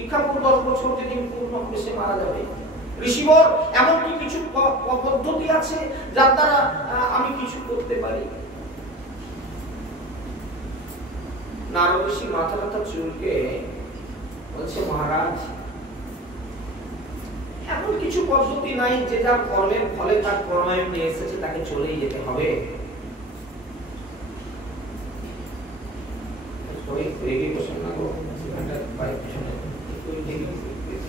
ইক্ষাপুর 10 বছর যেদিন পূর্ণ হবে সে মারা যাবে। ঋষিবর এমনকি কিছু পদ্ধতি আছে যার দ্বারা আমি কিছু করতে পারি। নারদ ঋষি মাথা ব্যথা চুলকে বলছে, মহারাজ এমন কিছু পদ্ধতি নাই যে যার কর্মের ফলে তার কর্মায়ণ নিয়ে এসেছে তাকে চলেই যেতে হবে। সবাই রেগে বসেন না গো, সেখানটা বাইরে পিছনে একটু রেগে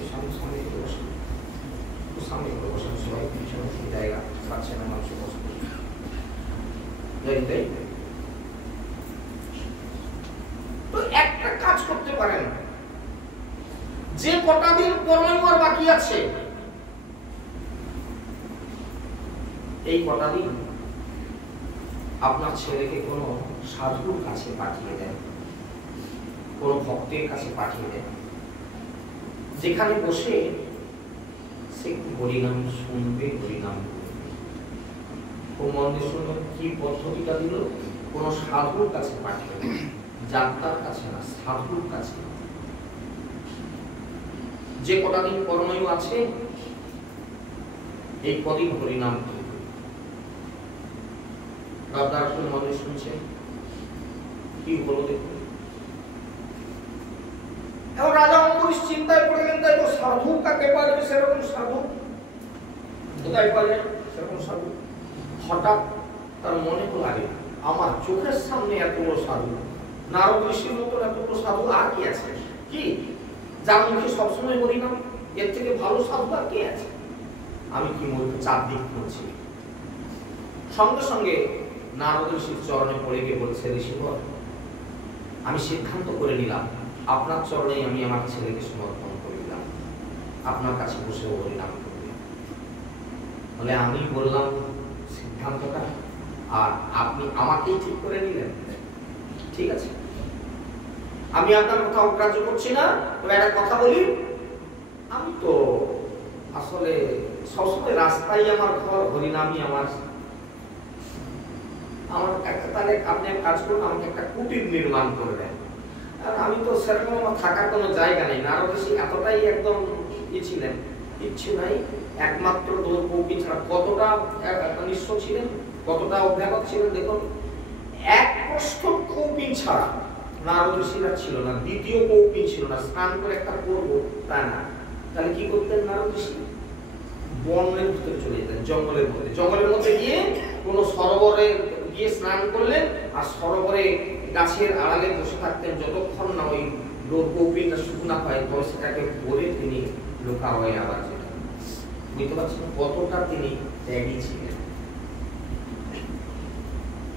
সামনে সামনে বসেন, সামনে বসেন, সবাই পিছনে জায়গা পাচ্ছে না মানুষ বসতে। তো একটা কাজ করতে পারেন, যে কটা দিন কর্মায়ণ বাকি আছে এই কটা দিন আপনার ছেলেকে কোনো সাধুর কাছে পাঠিয়ে দেন, কোন ভক্তের কাছে পাঠিয়ে দেন, যেখানে বসে সে হরিনাম শুনবে, হরিনাম করবে। খুব মন দিয়ে শুনবেন কি পদ্ধতিটা দিল, কোন সাধুর কাছে পাঠিয়ে দেন, যাত্রার কাছে না, সাধুর কাছে। যে কটা দিন কর্ময়ু আছে এই কদিন হরিনাম করবে। আপনারা শুনে মনে শুনছেন কি হলো দেখুন। এখন রাজা অম্বরীশ চিন্তায় পড়ে গেলেন, তাই তো সাধু কাকে পারবে, সেরকম সাধু কোথায় পাবে, সেরকম সাধু। হঠাৎ তার মনে হলো, আগে আমার চোখের সামনে এত বড় সাধু, নারদ ঋষির মতন এত বড় সাধু আর কি আছে, কি যার মুখে সবসময় হরিনাম, এর থেকে ভালো সাধু আর কে আছে। আমি কি বলতে চারদিক করছি। সঙ্গে সঙ্গে নারদ ঋষির চরণে পড়ে গিয়ে বলছে, ঋষিবর আমি সিদ্ধান্ত করে নিলাম, আপনার চরণে আমি আমার ছেলেকে সমর্পণ করে দিলাম, আপনার কাছে বসে হরিনাম করবে। বলে আমি বললাম সিদ্ধান্তটা, আর আপনি আমাকেই ঠিক করে নিলেন। ঠিক আছে, আমি আপনার কথা অগ্রাহ্য করছি না। তবে একটা কথা বলি, আমি তো আসলে সবসময় রাস্তায় আমার ঘর, হরিনামই আমার। তাহলে আপনি এক কাজ করুন, আমাকে একটা কুটির নির্মাণ করে দেন। আর আমি তো সেরকম আমার থাকার কোনো জায়গা নেই। নারদ ঋষি এতটাই একদম ছিলেন, ইচ্ছে নাই, একমাত্র দৌড় ছাড়া কতটা নিঃস্ব ছিলেন, কতটা অভ্যাগত ছিলেন। দেখুন, এক প্রস্থ কৌপিন ছাড়া নারদ ঋষিরা ছিল না, দ্বিতীয় কৌপিন ছিল না। স্নান করে একটা করবো তা না। তাহলে কি করতেন নারদ ঋষি? বনের ভিতরে চলে যেতেন, জঙ্গলের মধ্যে। জঙ্গলের মধ্যে গিয়ে কোনো সরোবরে গিয়ে স্নান করলেন, আর সরোবরে গাছের আড়ালে বসে থাকতেন যতক্ষণ না ওই কৌপিনটা শুকনা হয়, তবে সেটাকে ভরে তিনি লোকা হয় আবার যেতেন। বুঝতে পারছেন কতটা তিনি ত্যাগী ছিলেন।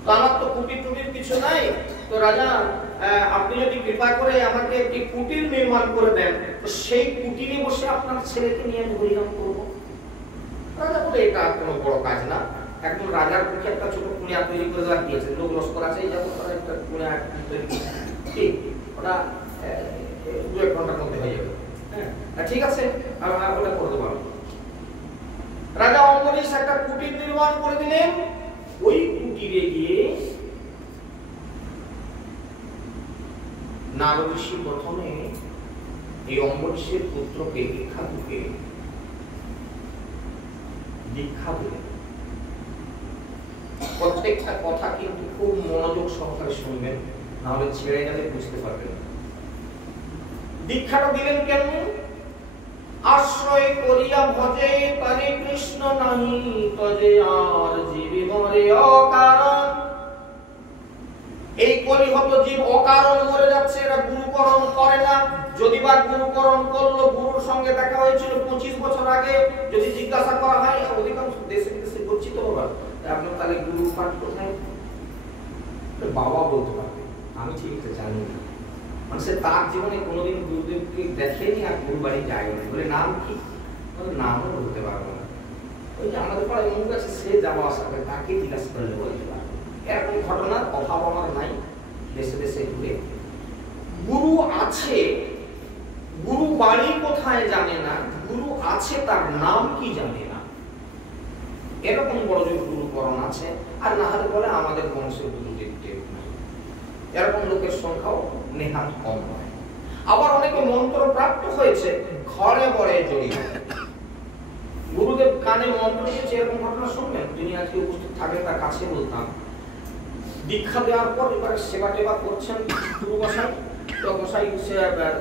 তো আমার তো কুটির টুটির কিছু নাই, তো রাজা আপনি যদি কৃপা করে আমাকে একটি কুটির নির্মাণ করে দেন, তো সেই কুটিরে বসে আপনার ছেলেকে নিয়ে আমি হরিনাম করবো। রাজা বলে, এটা কোনো বড় কাজ না। একদম রাজার পক্ষে একটা ছোট কুড়িয়া তৈরি করে দেওয়া দিয়েছে, লোক লস্কর আছে, যাবো তারা একটা কুড়িয়া তৈরি ঠিক, ওটা 2-1 ঘন্টার মধ্যে হয়ে যাবে। হ্যাঁ ঠিক আছে, ওটা করে দেবো। রাজা অম্বরীশ একটা কুটির নির্মাণ করে দিলেন। ওই কুটিরে গিয়ে নারদ ঋষি প্রথমে এই অম্বরীশের পুত্রকে দীক্ষা দিলেন। প্রত্যেকটা কথা কিন্তু খুব মনোযোগ সহকারে শুনবেন, নাহলে ছেড়ে গেলে বুঝতে পারবেন। দীক্ষাটা দিলেন কেন? আশ্রয় করিয়া ভজে তারে কৃষ্ণ নাহি তজে আর জীবে মরে অকারণ। এই কলিহত জীব অকারণ মরে যাচ্ছে, এরা গুরুকরণ করে না। যদি বা গুরুকরণ করলো, গুরুর সঙ্গে দেখা হয়েছিল 25 বছর আগে, যদি জিজ্ঞাসা করা হয়, অধিকাংশ দেশে বিদেশে গচ্ছিত বাবা, আপনার তাহলে গুরু পাঠ কোথায়? বাবা বলতে পারবে, আমি ঠিক জানি না। মানে সে তার জীবনে কোনোদিন গুরুদেবকে দেখেনি, আর গুরু বাড়ি যায়নি। বলে নাম কি? নামও বলতে পারবো না। ওই যে আমাদের পাড়ায় মুখ আছে, সে যাওয়া আসা করে, তাকে জিজ্ঞাসা করলে বলতে পারবো। এরকম ঘটনার অভাব আমার নাই, দেশে দেশে ঘুরে। গুরু আছে, গুরু বাড়ি কোথায় জানে না, গুরু আছে তার নাম কি জানে না। এরকম বড় যে গুরুকরণ আছে। আর না হলে বলে আমাদের বংশের গুরুদেব কেউ নাই। এরকম লোকের সংখ্যাও নেহাত কম নয়। আবার অনেকে মন্ত্র প্রাপ্ত হয়েছে ঘরে বড়ে জড়িয়ে। গুরুদেব কানে মন্ত্র দিয়েছে, এরকম ঘটনা শুনবেন। যিনি আজকে উপস্থিত থাকেন তার কাছে বলতাম, দীক্ষা দেওয়ার পর এবারে সেবা টেবা করছেন গুরু গোসাই। তো গোসাই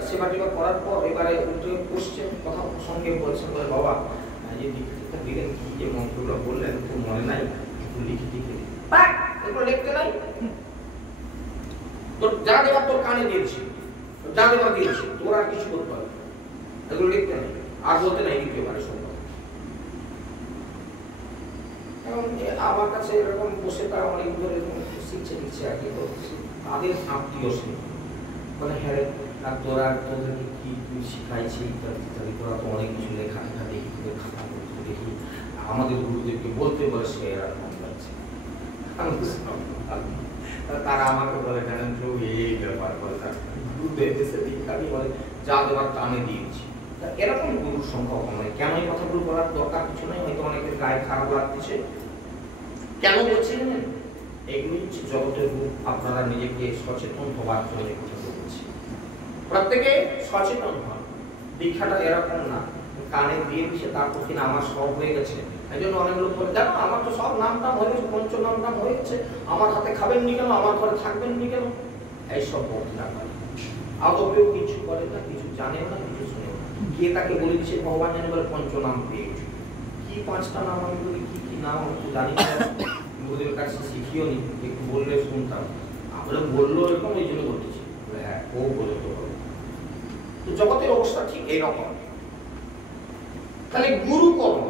সেবা টেবা করার পর এবারে উঠে বসছেন, কথা সঙ্গে বলছেন, বলে বাবা যে দীক্ষা দিলেন কি যে মন্ত্রগুলো বললেন তো মনে নাই, একটু লিখে লিখে এগুলো লিখতে নাই, তোর যা দেবার তোর কানে দিয়েছি, যা দেবার দিয়েছি, তোর আর কিছু করতে হবে, এগুলো লিখতে নাই, আর বলতে নাই দ্বিতীয়বারে শুনবো। আমার কাছে এরকম বসে তারা অনেক ধরে শিখছে দিচ্ছে আর কি, তাদের আত্মীয় সে মানে হ্যাঁ তোরা তোদেরকে কি শিখাইছে ইত্যাদি ইত্যাদি, তোরা তো অনেক কিছু লেখা লেখা দেখি, তোদের খাতা দেখি, আমাদের গুরুদেবকে বলতে বলে সে এরকম লাগছে। তারা আমাকে বলে কেন এই ব্যাপার বলে, গুরুদেব এসে দীক্ষা দিয়ে বলে যা দেবার টানে দিয়েছি। এরকম গুরুর সংখ্যা কম নয়। কেন এই কথাগুলো বলার দরকার কিছু নেই, হয়তো অনেকের গায়ে খারাপ লাগতেছে। কেন বলছি জানেন? এগুলি হচ্ছে জগতের রূপ। আপনারা নিজেকে সচেতন হওয়ার জন্য কথা বলছি। প্রত্যেকে সচেতন হন। দীক্ষাটা এরকম না কানে দিয়ে দিচ্ছে তারপর কিনা আমার সব হয়ে গেছে। এই জন্য অনেক লোক বলে জানো আমার তো সব নাম টাম হয়ে গেছে, পঞ্চনাম টাম হয়ে গেছে, আমার হাতে খাবেন নি কেন, আমার ঘরে থাকবেন নি কেন, এইসব বক্তৃতা করে। আদৌ কেউ কিছু করে না, কিছু জানে না, কিছু শুনে না। কে তাকে বলে দিচ্ছে ভগবান জানে, বলে পঞ্চনাম পেয়েছে। কি পাঁচটা নাম আমি বলি, কি কি নাম আমি তো জানি না, গুরুদেবের কাছে শিখিও নি, একটু বললে শুনতাম। আমরা বললো এরকম এই জন্য বলতেছি, হ্যাঁ ও বলে তো বলো। তো জগতের অবস্থা ঠিক এইরকম। তাহলে গুরু কর্ম,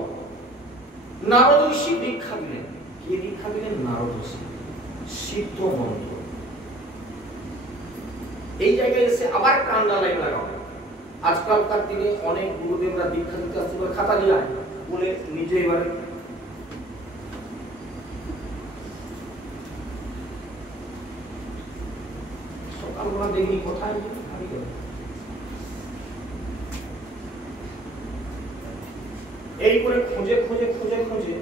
নারদ ঋষি দীক্ষা দিলেন। কে দীক্ষা দিলেন? নারদ ঋষি। সিদ্ধ মন্ত্র। এই জায়গায় এসে আবার কান্ডা লাইন লাগাবে। আজকালকার দিনে অনেক গুরুদেবরা দীক্ষা দিতে আসছে বলে খাতা দিয়ে বলে নিজে এবারে সকালবেলা দেখি কোথায় এই করে খুঁজে খুঁজে খুঁজে খুঁজে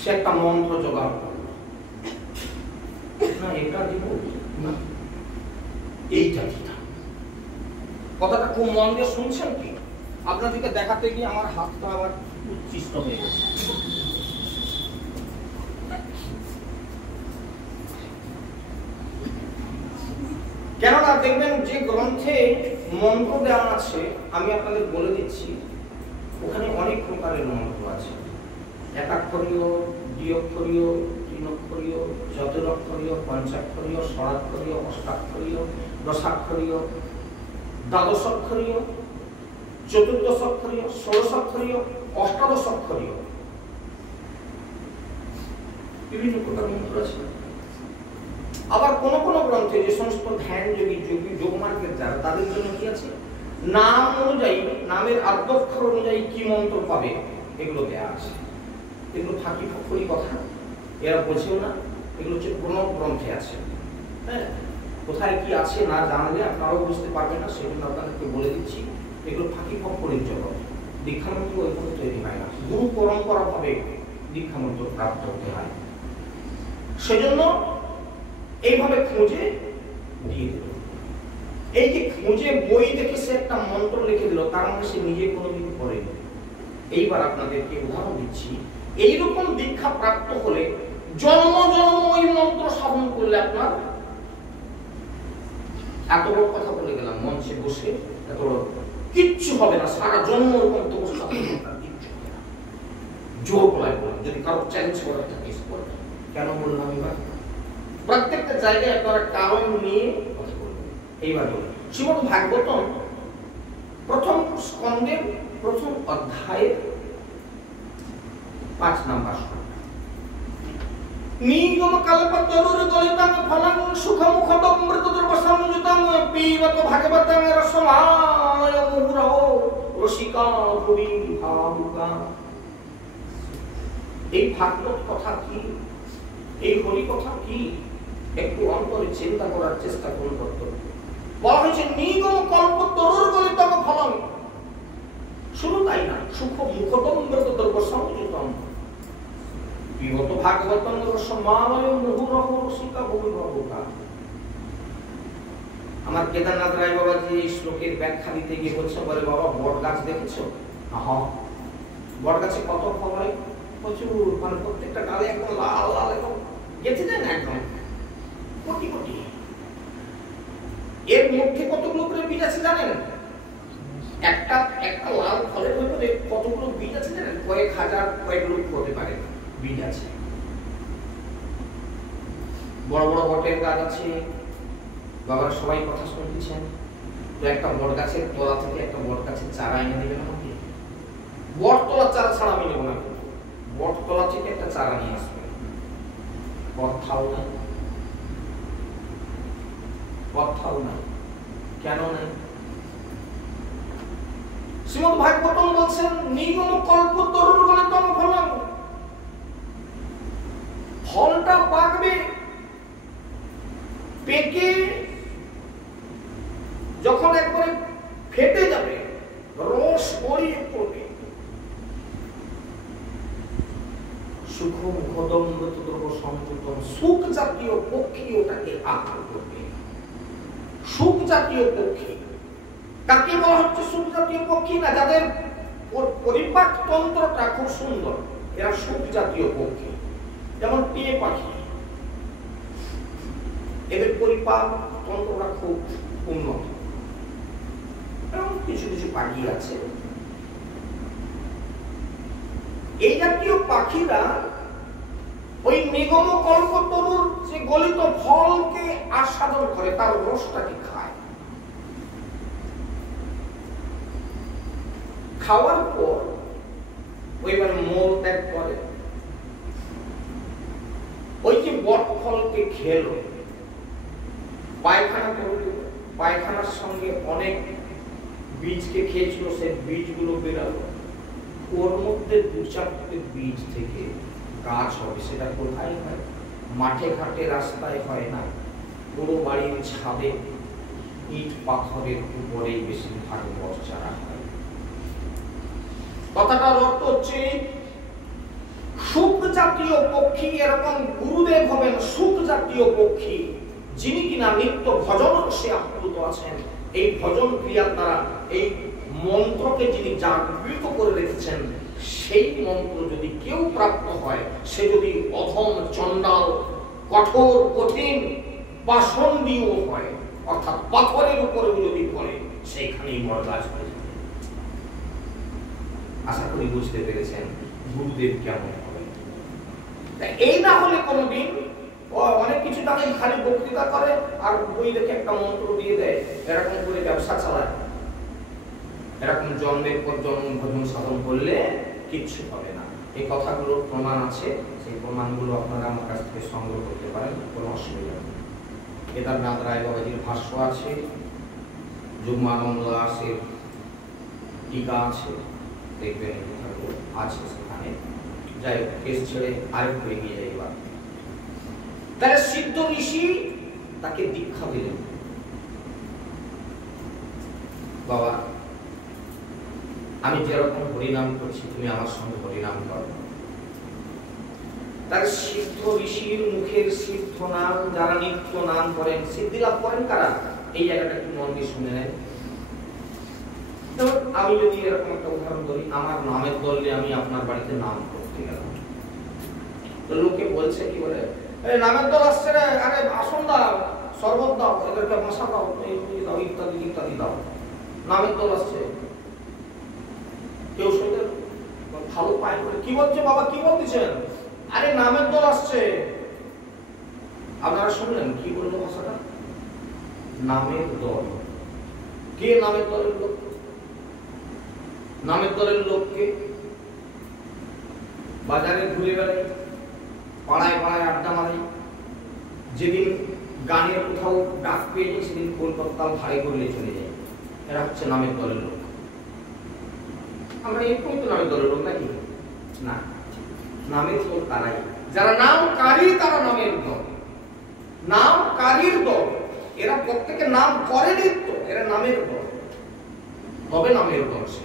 সে একটা মন্ত্র জোগাড় করল। না এটা দিব না এইটা দিতা। কথাটা খুব মন দিয়ে শুনছেন কি? আপনাদেরকে দেখাতে গিয়ে আমার হাতটা আবার উচ্ছিষ্ট হয়ে গেছে। কেননা দেখবেন যে গ্রন্থে মন্ত্র দেওয়া আছে, আমি আপনাদের বলে দিচ্ছি, ওখানে অনেক প্রকারের মন্ত্র আছে। একাক্ষরীয়, দ্বিঅক্ষরীয়, তিনঅক্ষরীয়, চতুরক্ষরীয়, পঞ্চাক্ষরীয়, ষড়াক্ষরীয়, অষ্টাক্ষরীয়, দশাক্ষরীয়, দ্বাদশাক্ষরীয়, চতুর্দশাক্ষরীয়, ষোড়শাক্ষরীয়, অষ্টাদশাক্ষরীয়, বিভিন্ন প্রকার মন্ত্র আছে। আবার কোন কোন গ্রন্থে যে সমস্ত ধ্যান যোগী যোগমার্গের যারা, তাদের জন্য কি আছে, নাম অনুযায়ী, নামের আদ্যক্ষর অনুযায়ী কি মন্ত্র পাবে এগুলো দেয়া আছে। এগুলো ফাঁকি ফকরি কথা, এরা বোঝেও না। এগুলো হচ্ছে প্রণব গ্রন্থে আছে। হ্যাঁ, কোথায় কি আছে না জানলে আপনারাও বুঝতে পারবেন না, সেগুলো আপনাদেরকে বলে দিচ্ছি। এগুলো ফাঁকি ফকরির জন্য দীক্ষামন্ত্র ওইভাবে তৈরি হয় না, গুরু পরম্পরা ভাবে দীক্ষামন্ত্র প্রাপ্ত হতে হয়। সেজন্য এইভাবে খুঁজে দিয়ে দিল। এই যে খুঁজে বই দেখে সে একটা মন্ত্র লিখে দিল, তার মানে সে নিজে কোনোদিন পড়েনি। এইবার আপনাদেরকে উদাহরণ দিচ্ছি। এইরকম দীক্ষা প্রাপ্ত হলে জন্ম জন্ম ওই মন্ত্র সাধন করলে আপনার এত বড় কথা বলে গেলাম মঞ্চে বসে, এত বড় কিচ্ছু হবে না, সারা জন্ম মন্ত্র সাধন কিচ্ছু হবে না। জোর গলায় বললাম, যদি কারো চ্যালেঞ্জ করার থাকে কেন বললাম এবার? প্রত্যেকটা জায়গায় আপনারা কারণ নিয়ে কথা বলবেন। এইবার বলুন, শ্রীমদ ভাগবতম প্রথম স্কন্ধের প্রথম অধ্যায়ের 5 নম্বর শ্লোক। নিগম কল্পতরুর গলিতং ফলং সুখমুখতম মৃতদ্রব সংযুতং পিবত ভাগবতং রসমায় মুহুরহো রসিকা ভুবি ভাবুকা। এই ভাগবত কথা কি, এই হরি কথা কি, একটু অন্তরে চিন্তা করার চেষ্টা করুন। বলা হয়েছে নিগম কল্পতরুর গলিতং ফলং, শুধু তাই না, সুখ মুখতম মৃতদ্রব সংযুতম পিবত ভাগবতং রসমায় মুহুরহো রসিকা ভুবি ভাবুকা। আমার কেদারনাথ রায় বাবাজি এই শ্লোকের ব্যাখ্যা দিতে গিয়ে বলছে, বলে বাবা বট গাছ দেখেছো? হ্যাঁ। বট গাছে কত ফল হয়? প্রচুর, মানে প্রত্যেকটা ডালে একদম লাল লাল একদম গেঁথে যায় না, একদম কোটি কোটি। এর মধ্যে কতগুলো করে বীজ আছে জানেন? একটা একটা লাল ফলের মধ্যে কতগুলো বীজ আছে জানেন? কয়েক হাজার, কয়েক লক্ষ হতে পারে বীজ আছে। বড় বড় বটের গাছ আছে, বাবার সবাই কথা শুনতেছেন, তো একটা বট গাছের তলা থেকে একটা বট গাছের চারা এনে দেবেন আমাকে। বট তলার চারা ছাড়া আমি নেবো না, বট তলা থেকে একটা চারা নিয়ে আসবেন। কথাও নাই, কথাও নাই। কেন নাই? শ্রীমদ্ ভাগবতম বলছেন, নিগম কল্প তরুণ বলে তম ফলম। ফলটা পাকবে, পেকে যখন একবারে ফেটে যাবে, রস গড়িয়ে পড়বে, সুখম কদম্বত দ্রব সংযুতম, সুখ জাতীয় পক্ষী ওটাকে আহার করবে। সুখ জাতীয় পক্ষী কাকে বলা হচ্ছে? সুখ জাতীয় পক্ষী না, যাদের পরিপাক তন্ত্রটা খুব সুন্দর, এরা সুখ জাতীয় পক্ষী। যেমন টিয়ে পাখি, এদের পরিপাক তন্ত্রটা খুব উন্নত। এবং কিছু কিছু পাখি আছে, এই জাতীয় পাখিরা ওই নিগম কল্পতরুর যে গলিত ফলকে আস্বাদন করে, তার রসটাকে খায়। খাওয়ার পর ওইবার মল ত্যাগ করে। ওই যে বট ফলকে খেলো, পায়খানা করে, পায়খানার সঙ্গে অনেক বীজকে খেয়েছিল, সেই বীজগুলো বেরালো, ওর মধ্যে দু চারটে বীজ থেকে গাছ হবে। সেটা কোথায় হয়? মাঠে ঘাটে রাস্তায় হয় না, পুরো বাড়ির ছাদে ইট পাথরের উপরেই বেশিরভাগ বট চারা হয়। কথাটার অর্থ হচ্ছে সুখ জাতীয় পক্ষী, এরকম গুরুদেব হবেন সুখ জাতীয় পক্ষী, যিনি কিনা নিত্য ভজন সে আপ্লুত আছেন। এই ভজন ক্রিয়ার দ্বারা এই মন্ত্রকে যিনি জাগৃত করে রেখেছেন, সেই মন্ত্র যদি কেউ প্রাপ্ত হয়, সে যদি অধম চণ্ডাল কঠোর কঠিন পাষণ্ডীয় হয়, অর্থাৎ পাথরের উপরে যদি পড়ে, সেইখানেই বরদাস হয়ে যাবে। আশা করি বুঝতে পেরেছেন গুরুদেব কেমন হবে। এই না হলে কোনোদিন অনেক কিছু তাকে খালি বক্তৃতা করে আর বই দেখে একটা মন্ত্র দিয়ে দেয়, এরকম করে ব্যবসা চালায়। এরকম জন্মের পর জন্ম ভজন সাধন করলে কিচ্ছু হবে না। এই কথাগুলোর প্রমাণ আছে, সেই প্রমাণগুলো আপনারা আমার কাছ থেকে সংগ্রহ করতে পারেন, কোনো অসুবিধা নেই। কেদারনাথ রায় বাবাজির ভাষ্য আছে, যুগ্মানন্দ দাসের টিকা আছে, দেখবেন এই কথাগুলো আছে সেখানে। যাই হোক, কেস ছেড়ে আরেকটু এগিয়ে যাই। এবার তাহলে সিদ্ধ ঋষি তাকে দীক্ষা দিলেন, বাবা আমি যেরকম হরিনাম করছি তুমি আমার সঙ্গে হরিনাম করো। তার সিদ্ধ ঋষির মুখের সিদ্ধ নাম, যারা নিত্য নাম করেন, সিদ্ধি লাভ করেন কারা? এই জায়গাটা একটু মন দিয়ে শুনে নেন। আমি যদি এরকম একটা উদাহরণ করি, আমার নামের দলে আমি আপনার বাড়িতে নাম করতে গেলাম, তো লোকে বলছে কি বলে, নামের দল আসছে রে, আরে আসন দাও, শরবত দাও, এদেরকে মশা দাও, দাও, ইত্যাদি ইত্যাদি দাও, নামের দল আসছে। কেউ শুনতে ভালো পায় করে, কি বলছে বাবা, কি বলতেছেন? আরে নামের দল আসছে। আপনারা শুনলেন কি বললো ভাষাটা? নামের দল। কে নামের দলের লোক? নামের দলের লোককে বাজারে ঘুরে বেড়ায়, পাড়ায় পাড়ায় আড্ডা মারে, যেদিন গানের কোথাও ডাক পেয়ে যায় সেদিন কলকাতা ভাড়ে করলে চলে যায়। এরা হচ্ছে নামের দলের লোক। আমরা এরকমই তো নামের দলের লোক নাকি? না, নামের দল তারাই যারা নামকারী, তারা নামের দল। নামকারীর দল, এরা প্রত্যেকে নাম করেনি তো, এরা নামের দল। তবে নামের দল সে।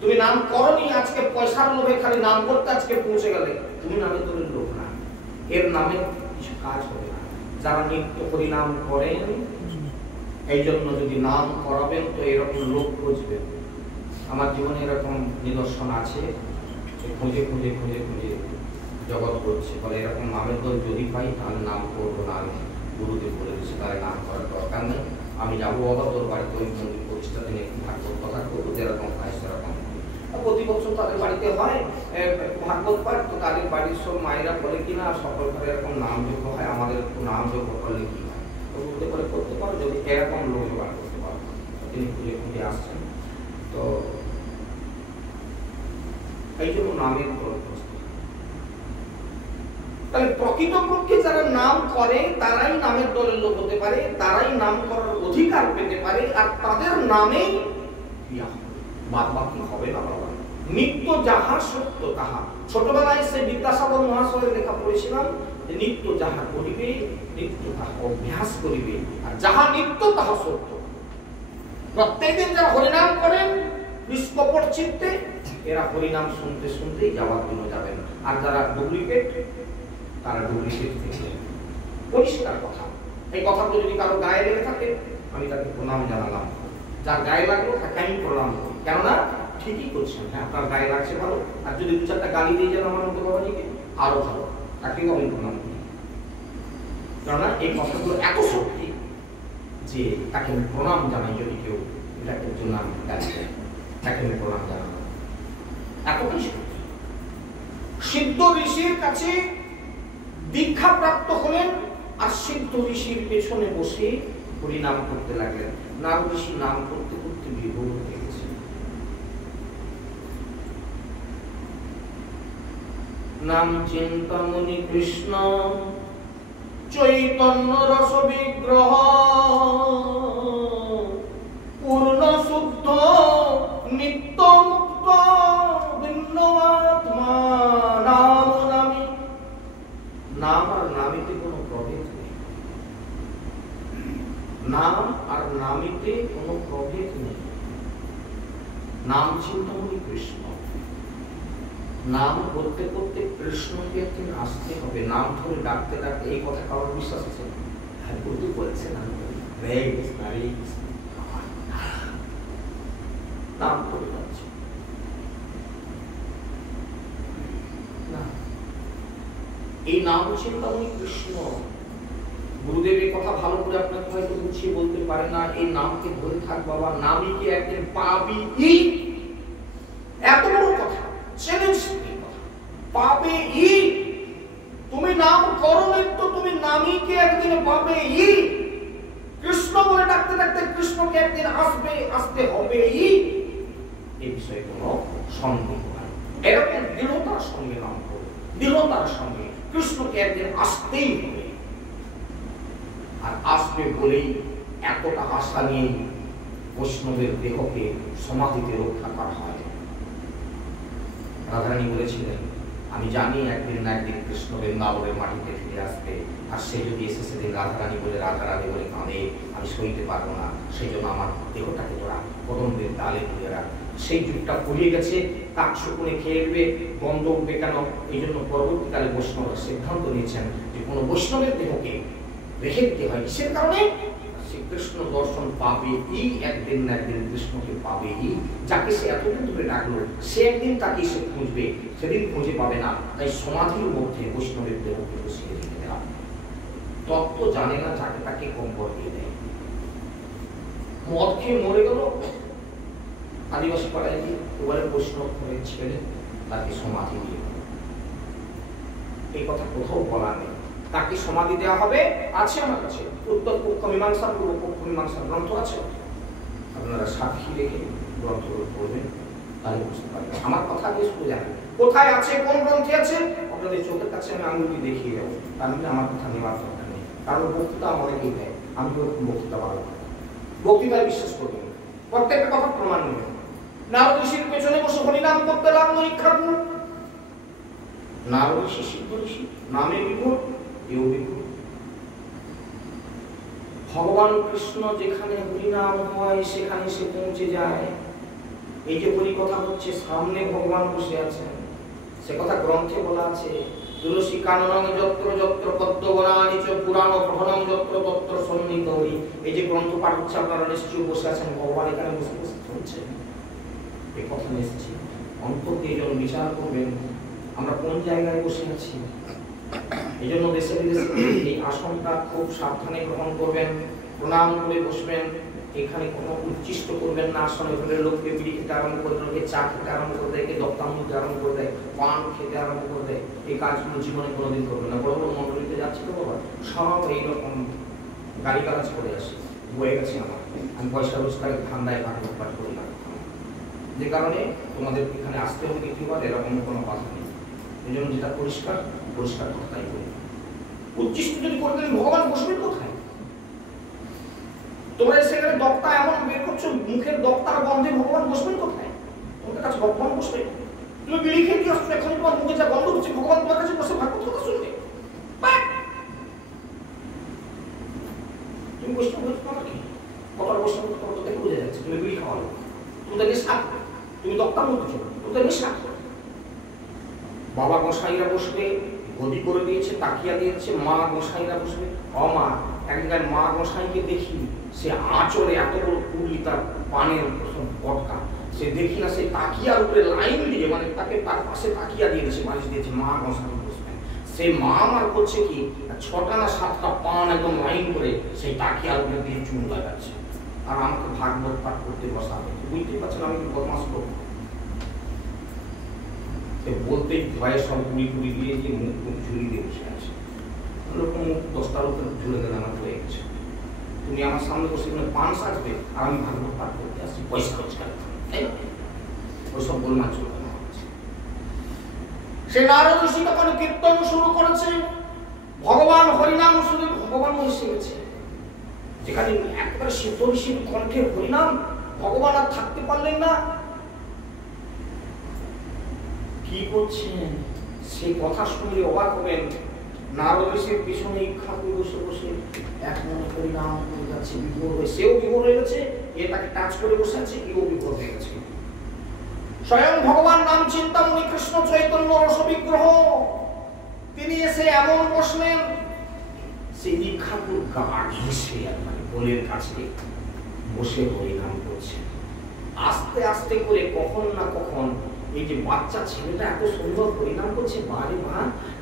তুমি নাম করনি, আজকে পয়সার লোভে খালি নাম করতে আজকে পৌঁছে গেলে, তুমি নামের দলের লোক না, এর নামে কিছু কাজ হবে না। যারা নিত্য হরিনাম করেন এই জন্য যদি নাম করাবেন তো এরকম লোক খুঁজবেন। আমার জীবনে এরকম নিদর্শন আছে, খুঁজে খুঁজে খুঁজে খুঁজে জগৎ করছে, বলে এরকম নামের দল যদি পাই তাহলে নাম করবো না। আমি গুরুদেব বলে দিচ্ছি তাহলে নাম করার দরকার নেই, আমি যাবো বাবা তোর বাড়িতে ওই মন্দির প্রতিষ্ঠা দিনে একটু ভাগবত কথা করবো, যেরকম হয় সেরকম। প্রতি বছর তাদের বাড়িতে হয় ভাগবত পাঠ, তো তাদের বাড়ির সব মায়েরা বলে কিনা সকল ঘরে এরকম নামযোগ্য হয়, আমাদের একটু নামযোগ্য করলে কি হয়, তো বলতে পারে করতে পারো যদি এরকম লোক জোগাড় করতে পারো। তিনি খুঁজে খুঁজে আসছেন, তো এই জন্য নামের দল প্রস্তুত। তাহলে প্রকৃতপক্ষে যারা নাম করে তারাই নামের দলের লোক হতে পারে, তারাই নাম করার অধিকার পেতে পারে, আর তাদের নামেই বিয়া বাদ বাকি হবে না বাবা। নিত্য যাহা সত্য তাহা, ছোটবেলায় সে বিদ্যাসাগর মহাশয়ের লেখা পড়েছিলাম, নিত্য যাহা করিবে নিত্য তাহা অভ্যাস করিবে, আর যাহা নিত্য তাহা সত্য। প্রত্যেকদিন যারা হরিনাম করেন নিষ্কপট চিত্তে, এরা হরিনাম শুনতে শুনতেই যাওয়ার জন্য যাবেন। আর যারা ডুপ্লিকেট, তারা ডুপ্লিকেট থেকে পরিষ্কার কথা। এই কথাগুলো যদি কারো গায়ে লেগে থাকে আমি তাকে প্রণাম জানালাম, যার গায়ে লাগলো তাকে আমি প্রণাম করি, কেননা ঠিকই করছেন, হ্যাঁ আপনার গায়ে লাগছে ভালো। আর যদি দু চারটা গালি দিয়ে যান আমার মতো বাবাজিকে আরো ভালো, তাকেও আমি প্রণাম করি, কেননা এই কথাগুলো এত সত্যি যে তাকে আমি প্রণাম জানাই। যদি কেউ এটাকে জন্য আমি গালি দেয়, তাকে আমি প্রণাম জানালাম, এতটাই সত্যি। সিদ্ধ ঋষির কাছে দীক্ষা প্রাপ্ত হলেন, আর সিদ্ধ ঋষির পেছনে বসে হরিনাম করতে লাগলেন। নারদ ঋষি নাম করতে করতে বিভোর হয়ে গেছে। নাম চিন্তামণি কৃষ্ণ চৈতন্য রস বিগ্রহ, পূর্ণ শুদ্ধ নিত্য মুক্ত ভিন্ন আত্মা নাম নামী। নাম আর নামীতে কোনো প্রভেদ নেই, নাম আর নামীতে কোনো প্রভেদ নেই। নাম চিন্তামণি কৃষ্ণ, নাম করতে করতে কৃষ্ণকে একদিন আসতে হবে। নাম ধরে ডাকতে ডাকতে, এই কথা কারোর বিশ্বাস আছে? হ্যাঁ বলতে বলছে না, নাম করে যাচ্ছে না। এই নাম চিন্তামণি কৃষ্ণ, গুরুদেব এই কথা ভালো করে আপনাকে হয়তো বুঝিয়ে বলতে পারে না। এই নামকে ধরে থাক বাবা, নামই কি একদিন পাবি। এত বড় কথা, চ্যালেঞ্জ পাবে। তুমি নাম করো নিত্য, তুমি নামই কি একদিন পাবে। কৃষ্ণ বলে ডাকতে ডাকতে কৃষ্ণকে একদিন আসবে, আসতে হবে। এই বিষয়ে কোনো সন্দেহ নাই। এরকম দৃঢ়তার সঙ্গে নাম করো, দৃঢ়তার সঙ্গে কৃষ্ণকে একদিন আসতেই হবে। আর আসবে বলেই এতটা আশা নিয়ে বৈষ্ণবের দেহকে সমাধিতে রক্ষা করা হয়। রাধারানী বলেছিলেন, আমি জানি একদিন না একদিন কৃষ্ণ বৃন্দাবনের মাটিতে ফিরে আসবে, আর সে যদি এসে সেদিন রাধারানী বলে রাধারানী বলে কাঁদে, আমি সইতে পারবো না। সেই জন্য আমার দেহটাকে তোরা কদম্বের ডালে তুলে রাখ। সেই যুগটা ফুরিয়ে গেছে, কাক শুকুনে খেয়ে উঠবে, গন্ধ উঠবে কেন। এই জন্য পরবর্তীকালে বৈষ্ণবরা সিদ্ধান্ত নিয়েছেন যে কোনো বৈষ্ণবের দেহকে রেখে দিতে হয়। কিসের কারণে? কৃষ্ণ দর্শন পাবে, একদিন না একদিন কৃষ্ণকে পাবে। যাকে সে এতদিন ধরে ডাকলো, সে একদিন তাকে সে খুঁজবে, সেদিন খুঁজে পাবে না। তাই সমাধির মধ্যে বৈষ্ণবের দেহকে বসিয়ে রেখে দেওয়া। তত্ত্ব জানে না, যাকে তাকে কম্বল দিয়ে দেয়। মদ খেয়ে মরে গেল আদিবাসী পাড়ায় গিয়ে, এবারে বৈষ্ণব করে ছেড়ে তাকে সমাধি দিয়ে। এই কথা কোথাও বলা নেই। তাকে সমাধি দেওয়া হবে, আছে আমার কাছে উত্তর পক্ষ মীমাংসা, পূর্ব পক্ষ মীমাংসা গ্রন্থ আছে। আপনারা সাক্ষী রেখে গ্রন্থগুলো পড়বেন, তাহলে বুঝতে পারবেন। আমার কথা দিয়ে শুনে জানেন কোথায় আছে, কোন গ্রন্থে আছে, আপনাদের চোখের কাছে আমি আঙুল দেখিয়ে দেবো। তার মানে আমার কথা নেওয়ার দরকার নেই, কারণ বক্তৃতা অনেকেই দেয়। আমি বক্তৃতা ভালো বক্তৃতায় বিশ্বাস করবেন, প্রত্যেকটা কথা প্রমাণ নেবেন। নারদ ঋষির পেছনে বসে হরিনাম করতে লাগলো ইক্ষাগ্নি। নারদ ঋষি সিদ্ধ ঋষি, নামে বিভোর, এও বিভোর। ভগবান কৃষ্ণ যেখানে হরিনাম হয় সেখানে সে পৌঁছে যায়। এই যে হরি কথা হচ্ছে, সামনে ভগবান বসে আছেন, সে কথা গ্রন্থে বলা আছে। তুলসী কাননং যত্র যত্র পদ্মবনানি চ পুরাণ পঠনং যত্র তত্র সন্নিহিতঃ। এই যে গ্রন্থ পাঠ হচ্ছে আপনারা নিশ্চয়ই বসে আছেন, ভগবান এখানে বসে বসে শুনছেন এই কথা এসেছি। অন্তর দিয়ে যেন বিচার করবেন আমরা কোন জায়গায় বসে আছি। এই জন্য দেশে বিদেশে এই আসনটা খুব সাবধানে গ্রহণ করবেন, প্রণাম করে বসবেন। এখানে কোনো উচ্ছিষ্ট করবেন না। আসনে ফেলে লোককে বিড়ি খেতে আরম্ভ করে দেয়, লোকে চা খেতে আরম্ভ করে দেয়, কে দপ্তাম নিতে আরম্ভ করে দেয়, পান খেতে আরম্ভ করে দেয়। এই কাজগুলো জীবনে কোনোদিন করবে না। বড় বড় মন্ডলীতে যাচ্ছি তো বাবা, সব এইরকম গাড়ি কাজ করে আসে, বয়ে গেছে আমার। আমি পয়সা রোজগারের ধান্দায় পাঠ করি না, যে কারণে তোমাদের এখানে আসতে হবে দ্বিতীয়বার, এরকম কোনো কথা নেই। এই জন্য যেটা পরিষ্কার পরিষ্কার কথাই করি। উচ্ছিষ্ট যদি করে দেন ভগবান বসবেন কোথায়? তোমরা সেখানে দক্তা এমন বের করছো, মুখের দক্তার গন্ধে ভগবান বসবেন কোথায়? তোমাদের কাছে ভগবান বসবে? তুমি বিড়ি খেয়ে দিয়ে আসছো, এখন তোমার মুখে যা গন্ধ হচ্ছে, ভগবান তোমার কাছে বসে ভাগবত কথা শুনবে? তুমি বৈষ্ণব হয়েছো তোমার কি? কতটা বৈষ্ণব তোমার তো দেখে বোঝা যাচ্ছে। তুমি বিড়ি খাওয়ালো, তোমাদের নেশা, তুমি দক্তার মধ্যে চলো, তোমাদের নেশা। বাবা গোসাইরা বসবে, গদি করে দিয়েছে, তাকিয়া দিয়েছে, মা গোসাইরা বসবে। মা এক জায়গায় মা গোসাইকে দেখি, সে আঁচলে এত বড় পুরি, তার পানের পটকা, সে দেখি না, সে তাকিয়ার উপরে লাইন দিয়ে, মানে তাকে তার পাশে তাকিয়া দিয়ে দিয়েছে, বালিশ দিয়েছে, মা গোসাই বসবেন। সেই মা আমার করছে কি, 6টা না 7টা পান একদম লাইন করে সেই তাকিয়ার উপরে দিয়ে চুন লাগাচ্ছে। আর আমাকে ভাগবত পাঠ করতে বসা হয়েছে। বুঝতে পারছেন আমি কি বদমাস করবো? বলতে ভয়ে সব পুরি দিয়ে যে মুখ ঝুলি দিয়ে বসে আছে, ওরকম মুখ 10টার উপরে ঝুলে গেলে আমার হয়ে গেছে। তুমি আমার সামনে বসে পান সাজবে আর আমি ভাগবত পাঠ করতে আসছি, পয়সা রোজগার, তাই না? ওইসব বলনা চলবে না। সে নারদ ঋষি তখন কীর্তন শুরু করেছে, ভগবান হরিনাম শুনে ভগবান এসে গেছে। যেখানে একবারে সিদ্ধ ঋষির কণ্ঠে হরিনাম, ভগবান আর থাকতে পারলেন না। কি করছেন সেই কথা শুনলে অবাক হবেন। নারদ ঋষির পিছনে ইক্ষাকু বসে বসে এক মনে হরিনাম করে যাচ্ছে, বিভোর হয়ে, সেও বিভোর হয়ে গেছে, এ তাকে টাচ করে বসে আছে, এও বিভোর হয়ে গেছে। স্বয়ং ভগবান নাম চিন্তামণি কৃষ্ণ চৈতন্য রস বিগ্রহ তিনি এসে এমন বসলেন, সেই ইক্ষাকুর গা ঘেঁষে একবারে কোলের কাছে বসে হরিনাম করছে। আস্তে আস্তে করে কখন না কখন এই যে বাচ্চা ছেলেটা এত সুন্দর হরিনাম করছে, বারে মা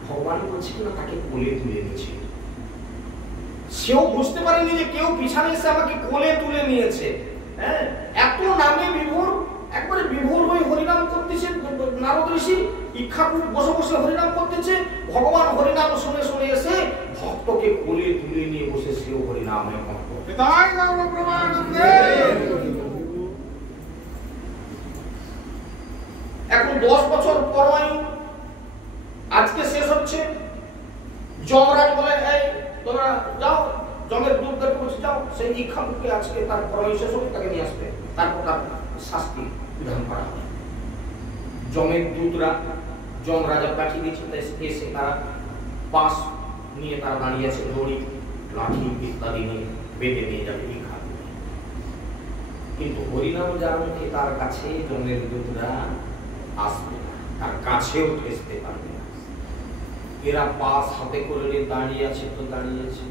ভগবান বলছে কিনা তাকে কোলে তুলে নিয়েছে। সেও বুঝতে পারেনি যে কেউ পিছনে এসে আমাকে কোলে তুলে নিয়েছে। হ্যাঁ, এত নামে বিভোর, একবারে বিভোর হয়ে হরিনাম করতেছে নারদ ঋষি। ইক্ষাকু বসে বসে হরিনাম করতেছে, ভগবান হরিনাম শুনে শুনে এসে ভক্তকে কোলে তুলে নিয়ে বসে সেও হরিনাম করতে। এখন 10 বছর পরমায়ু আজকে শেষ হচ্ছে। যমরাজ বলে, এই তোমরা যাও, যমের দূত বলছে যাও, সেই ইক্ষাকুকে আজকে তার পরমায়ু শেষ হবে, তাকে নিয়ে আসবে, তারপর তার শাস্তি বিধান করা হবে। যমের দূতরা যম রাজা পাঠিয়ে দিয়েছে, এসে তারা পাশ নিয়ে তারা দাঁড়িয়ে আছে, দড়ি লাঠি ইত্যাদি নিয়ে বেঁধে নিয়ে যাবে ইক্ষাকু। কিন্তু হরিনাম যার মুখে তার কাছে যমের দূতরা আসবে না, তার কাছেও ঘেঁষতে পারবে না। এরা পাশ হাতে করে দাঁড়িয়ে আছে তো দাঁড়িয়ে আছে।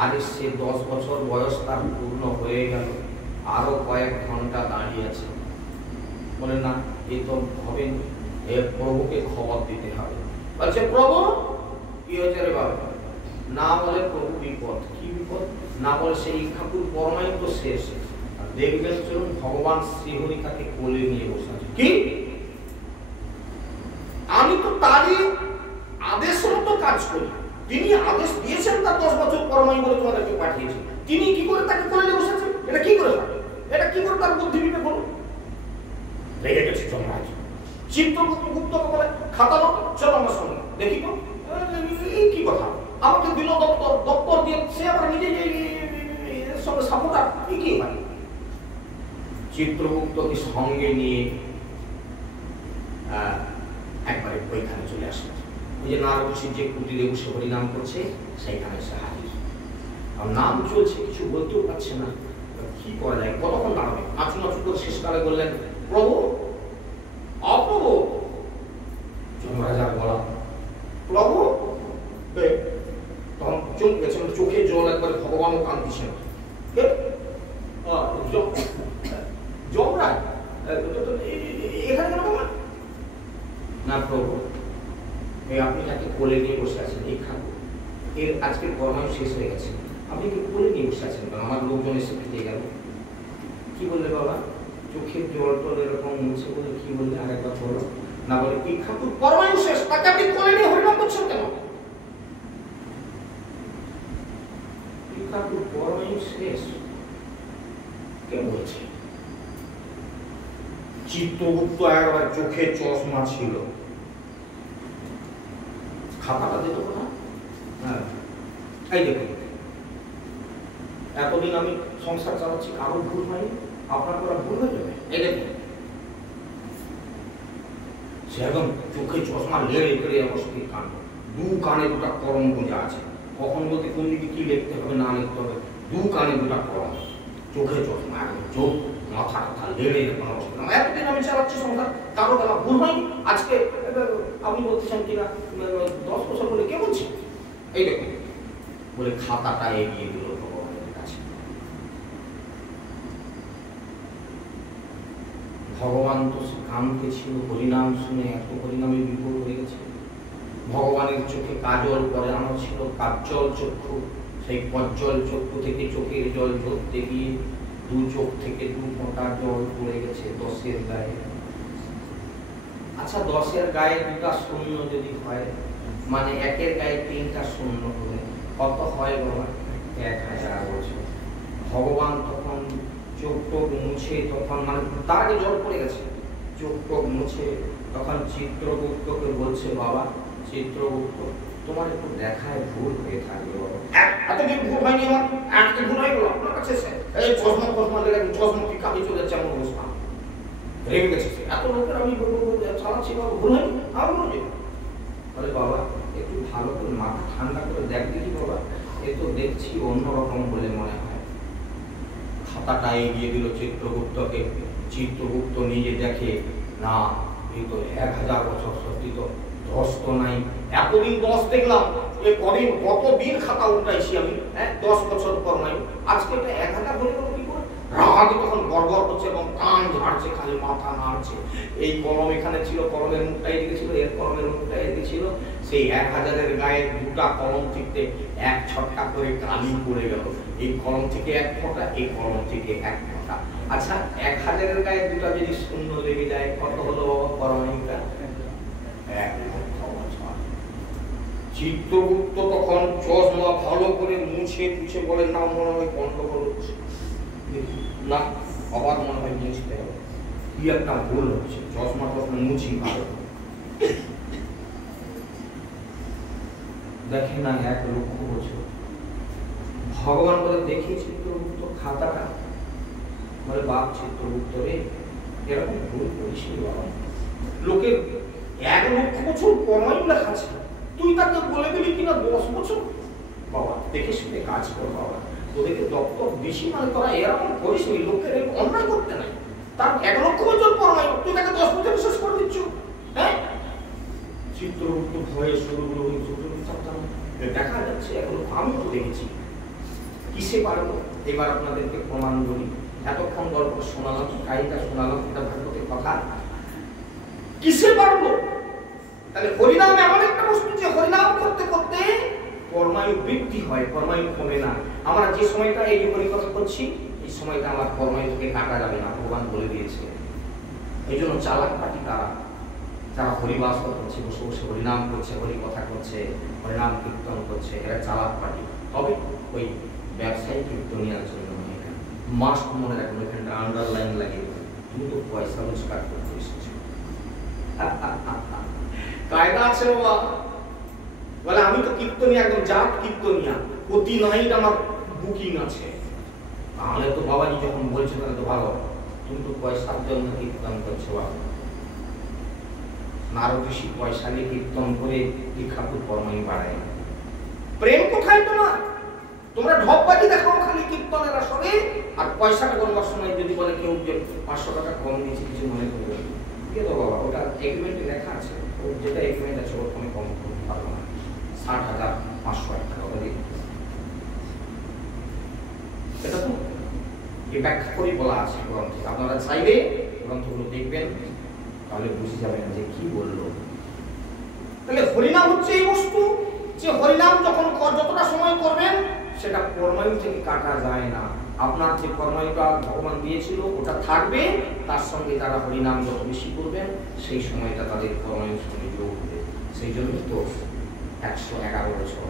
আর সে 10 বছর বয়স তার পূর্ণ হয়ে গেল, আরো কয়েক ঘন্টা দাঁড়িয়ে আছে। বলে না, এ তো হবে না, এ প্রভুকে খবর দিতে হবে। বলছে প্রভু কি হয়েছে রে বাবা? না বলে প্রভু বিপদ। কি বিপদ? না বলে সেই ইক্ষাকুর পরমায়ু তো শেষ। দেখবেন চলুন ভগবান শ্রীহরি তাকে কোলে নিয়ে বসে আছে। কি? আমি তো তারই আদেশ মতো কাজ করি। তিনি আদেশ দিয়েছেন তার 10 বছর পরমায়ু বলে তোমাদেরকে পাঠিয়েছেন, তিনি কি করে তাকে কোলে নিয়ে বসে আছেন? এটা কি করে পারে? এটা কি করে তার বুদ্ধি বিবেক হলো? লেগে গেছে যমরাজ। চিত্রগুপ্তকে বলে, খাতালো, চলো আমার সঙ্গে দেখি তো কি কথা। আমাকে দিল দপ্তর দিয়ে, সে আবার নিজে সঙ্গে সাপোর্টার কি হয়। চিত্রগুপ্তকে সঙ্গে নিয়ে একবারে ওইখানে চলে আসলো। ওই যে নারদ ঋষি যে কুটিরে বসে হরিনাম করছে সেইখানে এসে হাজির। আর নাম চলছে, কিছু বলতেও পারছে না, কি করা যায়, কতক্ষণ দাঁড়াবে। আচু করে শেষকালে বললেন, প্রভু অপ্রভু। যমরাজার গলা যমরাজ এখানে কেন বাবা? না প্রভু, আপনি তাকে কোলে নিয়ে বসে আছেন, এই ঠাকুর এর আজকের কর্মায়ু শেষ হয়ে গেছে, আপনি কি কোলে নিয়ে বসে আছেন কেন? আমার লোকজন এসে ফিরে গেল। কি বললে বাবা? চোখের জল টল এরকম মুছে বলে কি বললে? আরেকবার বলো না। বলে এই ঠাকুর কর্মায়ু শেষ, তাকে আপনি কোলে নিয়ে হরিনাম করছেন কেন? এই ঠাকুর কর্মায়ু শেষ কে বলছে? চিত্রগুপ্ত একবার চোখে চশমা ছিল, খাতাটা দিত না। হ্যাঁ, এই দেখুন, এতদিন আমি সংসার চালাচ্ছি, কারো ভুল হয়নি, আপনার করা ভুল হয়ে যাবে। এই দেখুন, সে একদম চোখে চশমা লেড়ে ফেড়ে অবস্থিত, কান দু কানে দুটা করম বোঝা আছে। কখন বলতে কোন দিকে কি লিখতে হবে না লিখতে হবে, দু কানে দুটা করম, চোখে চশমা, একদম চোখ মাথা টাথা লেড়ে এরকম অবস্থা। এতদিন আমি চালাচ্ছি সংসার, কারো বেলা ভুল হয়নি। আজকে আপনি বলতেছেন কিনা 10 বছর বলে কে বলছে? এই দেখুন, বলে খাতাটা এগিয়ে দিল ভগবানের কাছে। ভগবান তো কামকে ছিল, হরিনাম শুনে এত হরিনামে বিভোর হয়ে গেছে। ভগবানের চোখে কাজল পরানো ছিল, কাজ্জল চক্ষু, সেই কজ্জল চক্ষু থেকে চোখের জল ঝরতে গিয়ে দু চোখ থেকে 2 ফোঁটা জল পড়ে গেছে 10-এর গায়ে। আচ্ছা, 10-এর গায়ে 2টা শূন্য যদি হয়, মানে 1-এর গায়ে 3টা শূন্য হলে কত হয় বাবা? 1000 বছর। ভগবান তখন চোখ টোক মুছে, তখন মানে তার আগে জল পড়ে গেছে, চোখ টোক মুছে তখন চিত্রগুপ্তকে বলছে, বাবা চিত্রগুপ্ত, তোমার একটু দেখায় ভুল হয়ে থাকবে বাবা। এতদিন ভুল হয়নি আমার, আজকে ভুল হয়ে গেল আপনার কাছে। এই চশমা ফশমা লেগে চশমা কি কাজে চলে যাচ্ছে আমার অবস্থা, রেগে গেছে। এত লোকের আমি চালাচ্ছি বাবা, ভুল হয়নি আমার বলবে। বলে বাবা একটু ভালো করে মাথা ঠান্ডা করে দেখ দেখি বাবা, এ তো দেখছি অন্যরকম বলে মনে হয়। খাতাটা এগিয়ে দিল চিত্রগুপ্তকে। চিত্রগুপ্ত নিজে দেখে, না এই তো 1000 বছর, সত্যি তো 10 তো নাই। এতদিন 10 দেখলাম, এ কদিন কতদিন খাতা উল্টাইছি আমি, 10 বছর পর নাই, আজকে এটা 1000 হয়ে গেল কি করে? রাগে তখন গড়গড় করছে এবং কান ঝাড়ছে, খালি মাথা নাড়ছে। এই কলম এখানে ছিল, কলমের মুখটা এদিকে ছিল, এর কলমের মুখটা এদিকে ছিল। সেই 1000-এর গায়ে 2টা কলম থেকে 1 ছটকা করে কালি পড়ে গেল। এই কলম থেকে 1 ফোঁটা, এই কলম থেকে 1 ফোঁটা। আচ্ছা, 1000-এর গায়ে 2টা যদি শূন্য লেগে যায়, কত হলো বাবা পরমায়ুটা? 1 লক্ষ বছর। চিত্রগুপ্ত তখন চশমা ভালো করে মুছে টুছে বলে, না মনে হয় গন্ডগোল হচ্ছে, না আবার মনে হয় মুছতে হবে, কি একটা ভুল হচ্ছে, চশমা টশমা মুছি ভালো। দেখে না 1 লক্ষ বছর। ভগবান বলে, দেখি চিত্রগুপ্ত খাতাটা। বলে, বাপ চিত্রগুপ্ত রে, এরকম ভুল করিস বাবা, লোকের 1 লক্ষ বছর পরমায়ু লেখা আছে, তুই তাকে বলে দিলি কিনা 10 বছর। বাবা দেখে শুনে কাজ কর বাবা, তোদেরকে দপ্তর বেশি, মানে তোরা এরকম করিস, ওই লোকের অন্যায় করতে নাই। তার 1 লক্ষ বছর পরমায়ু, তুই তাকে 10 বছর শেষ করে দিচ্ছ। হ্যাঁ, চিত্রগুপ্ত ভয়ে শুরুগুলো দেখা যাচ্ছে, এখন আমি তো দেখেছি। কিসে পারবো? এবার আপনাদেরকে প্রমাণ করি। এতক্ষণ গল্প শোনালাম, কাহিনীটা শোনালাম, এটা ভাগবতের কথা। কিসে পারবো? তাহলে হরিনাম এমন একটা বস্তু যে হরিনাম করতে করতে পরমায়ু বৃদ্ধি হয়, পরমায়ু কমে না। আমরা যে সময়টা এই হরিকথা করছি, এই সময়টা আমার পরমায়ু থেকে কাটা যাবে না, ভগবান বলে দিয়েছে। এই জন্য চালাক পাটি তারা, যারা হরিবাস করছে, বসে বসে হরিনাম করছে, হরিকথা করছে, হরিনাম কীর্তন করছে, এরা চালাক পাটি। তবে ওই ব্যবসায়ী কীর্তনিয়ার জন্য মাস্ট মনে রাখবেন, এখানটা আন্ডারলাইন লাগিয়ে তুমি তো পয়সা রোজগার করতে এসেছো। কায়দা আছে বাবা। বলে আমি তো কীর্তনিয়া, একদম জাত কীর্তনিয়া, প্রতি নাইট আমার বুকিং আছে। তাহলে তো বাবাজি যখন বলছে তাহলে তো ভালো, তুমি তো পয়সার জন্য কীর্তন করছো বাবা। আরো বেশি পয়সা দিয়ে কীর্তন করে কি ঠাকুর পরমায়ু বাড়ায় না। প্রেম কোথায় তোমার? তোমরা ঢপবাজি দেখাও খালি কীর্তনের আসরে, আর পয়সাটা গণবার সময় যদি বলে কেউ যে 500 টাকা কম দিয়েছে, কিছু মনে করবে দিয়ে তো বাবা, ওটা এগ্রিমেন্টে লেখা আছে, যেটা এগ্রিমেন্ট আছে ওর কোনো কম করতে পারবো না, 60,500 টাকা দিয়ে। এটা তো এ ব্যাখ্যা করে বলা আছে গ্রন্থে। আপনারা চাইলে গ্রন্থগুলো দেখবেন, তাহলে বুঝে যাবেন যে কি বললো। তাহলে হরিনাম হচ্ছে এই বস্তু যে হরিনাম যখন যতটা সময় করবেন সেটা কর্মায়ু থেকে কাটা যায় না। আপনার যে কর্মায়ুটা ভগবান দিয়েছিল ওটা থাকবে, তার সঙ্গে তারা হরিনাম যত বেশি করবেন সেই সময়টা তাদের কর্মায়ুর সঙ্গে যোগ হবে। সেই জন্যই তো 111 বছর।